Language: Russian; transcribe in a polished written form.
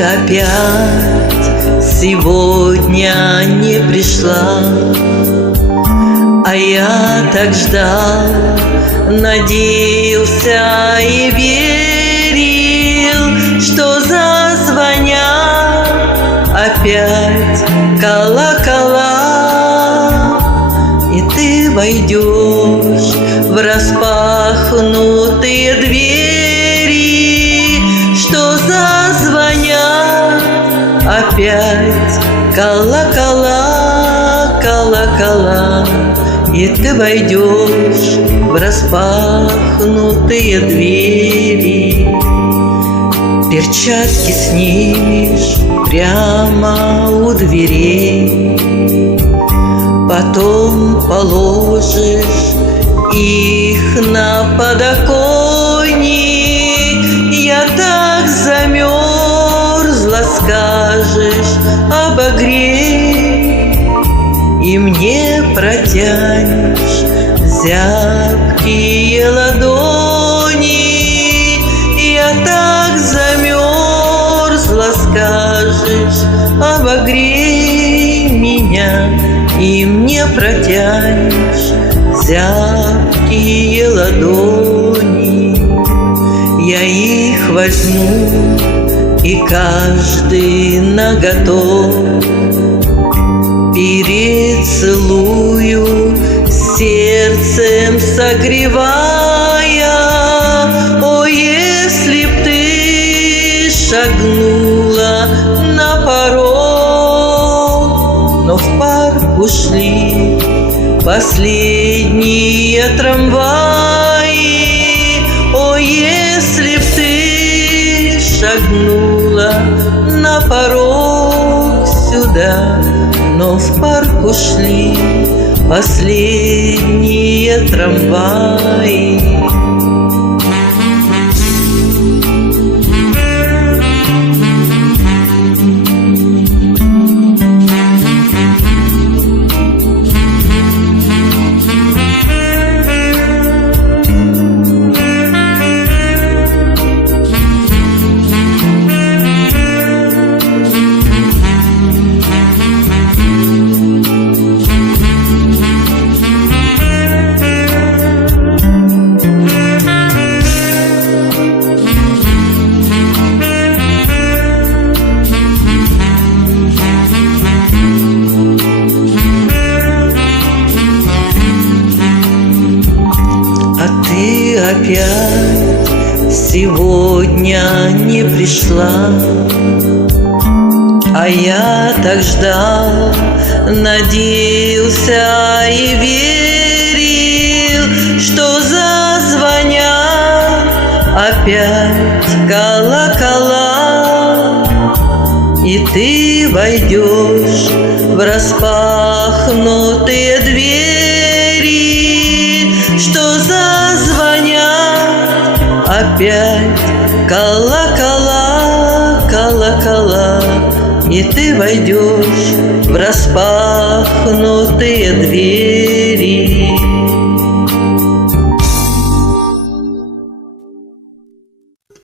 опять сегодня не пришла, а я так ждал, надеялся и верил, что зазвонят опять колокола, и ты войдешь в распахнутые двери, что зазвонят опять колокола, колокола, и ты войдешь в распахнутые двери. Перчатки снимешь прямо у дверей, потом положишь их на подоконник. Я так замерзла, скажешь, обогрей, и мне протянешь зябкие ладони. Я так замерзла, скажешь, обогрей меня, и мне протянешь зябкие ладони. Я их возьму, и каждый наготов перецелую, сердцем согревая. О, если б ты шагнула на порог, но в парк ушли последние трамваи. О, если б ты шагнула на порог сюда, но в парк ушли последние трамваи. Ты опять сегодня не пришла, а я так ждал, надеялся и верил, что зазвонят опять колокола, и ты войдешь в распахнутые двери, что зазвонят опять колокола, колокола, и ты войдешь в распахнутые двери.